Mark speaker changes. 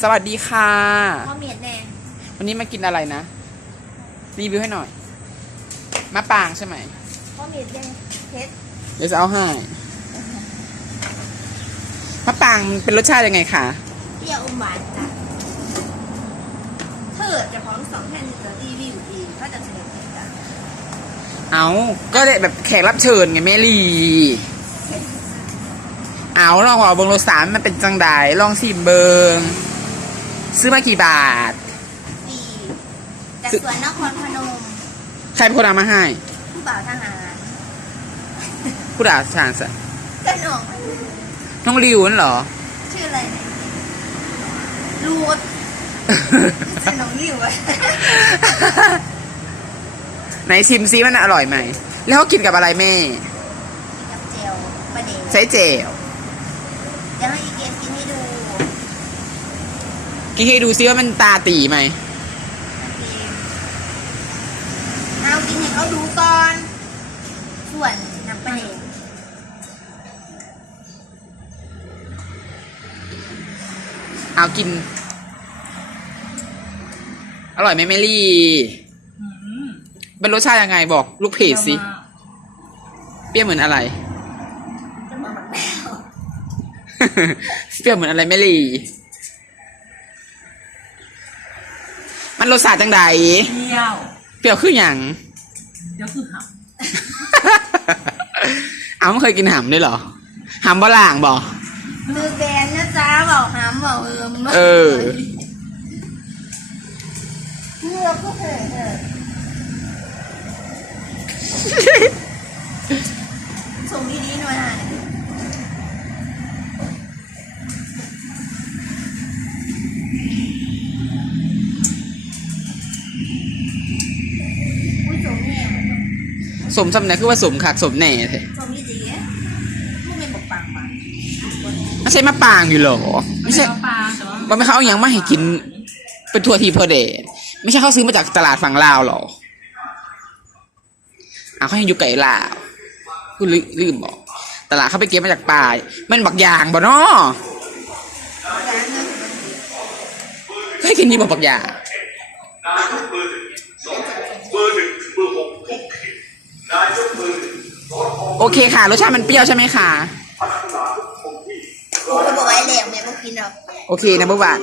Speaker 1: สวัสดีค่ะ
Speaker 2: พ่อเมียดแน่
Speaker 1: วันนี้มากินอะไรนะ รีวิวให้หน่อยมะปางใช่ไหม
Speaker 2: พ่อเมียดแน่เพชร
Speaker 1: เดี๋ยวจะเอาให้มะปางเป็นรสชาติยังไงคะ
Speaker 2: เปรี้ยวอมหวานจ้ะเถิดจะพร้อมสองแท่นจะรีวิวเองก็จะเฉลยจ้ะ
Speaker 1: เอาก็ได้แบบแขกรับเชิญไงแม่ลี เอาลองเอาเบิงรสสามมันเป็นจังไดลองสิเบิง ซื้อมากี่บาท
Speaker 2: ดีจากสวนนครพนม
Speaker 1: ใครเป็นคนเอามาให้
Speaker 2: ผู้บ่าวทหาร
Speaker 1: ผู้ด่าทางสะ
Speaker 2: กระหน่อง
Speaker 1: น้องริวนั่นเหรอ
Speaker 2: ชื่ออะไรนะรูดชื่อน้องริวอะ
Speaker 1: ไหนชิมซิมันอร่อยไหม แล้วเขากินกับอะไรแม่
Speaker 2: กับเจลประเด็น
Speaker 1: ใช้เจล
Speaker 2: เดี๋ยวให้อีเกมกินให้ดู
Speaker 1: กินให้ดูซิว่ามันตาตีไหม
Speaker 2: เกมเอากินให้เขาดูก่อน ส่วนน้ำประเด็น
Speaker 1: เอากิน อร่อยไหมแมลี่เป็นรสชาติยังไงบอกลูกเพจสิ เปรี้ยวเหมือนอะไร
Speaker 2: จะมาหมดแล้ว
Speaker 1: เปรี้ยวเหมือนอะไรแมลี่ มันรสชาติจังใด
Speaker 3: เที่ยว
Speaker 1: เปรี้ยวคืออย่าง
Speaker 3: เดี๋ยวคือหับ
Speaker 1: เอาไม่เคยกินหำด้วยเหรอหำบะล่างบอก
Speaker 2: มือแบนนะจ๊ะบอกหามบอกเอิม
Speaker 1: เออ
Speaker 2: เลือกก็เถอะเถอะส่งดีๆหน่อยฮะ ส
Speaker 1: มสำเนียคือว่าสมคักสมแหน่เถอะ
Speaker 2: ส่งดีๆลูกเป็นบกปังมา
Speaker 1: ไม่ใช่มะปางอยู่เหรอไม่ใช่
Speaker 3: ปลาแต่ว่า
Speaker 1: ว่าไม่เขาเอาอย่างมาให้กิน เป็นทัวร์ทีเพอร์เดย์ไม่ใช่เขาซื้อมาจากตลาดฝั่งลาวเหรออะเขายังอยู่ไก่ลาวกูลืลืมบอกตลาดเขาไปเก็บมาจากป่ามันบักยางบ่เนาะเคยกินอยี่บ่บักยาง
Speaker 4: นายกมือหนึ่งส
Speaker 1: อ เคค่ะ รสชาติมันเปรี้ยวใช่ไหมคะ
Speaker 4: พัฒนาทุกคนที่
Speaker 2: กูก็บอกไว้แล้วแม่บอกกินหรอก
Speaker 1: โอเคนะเมื่อวาน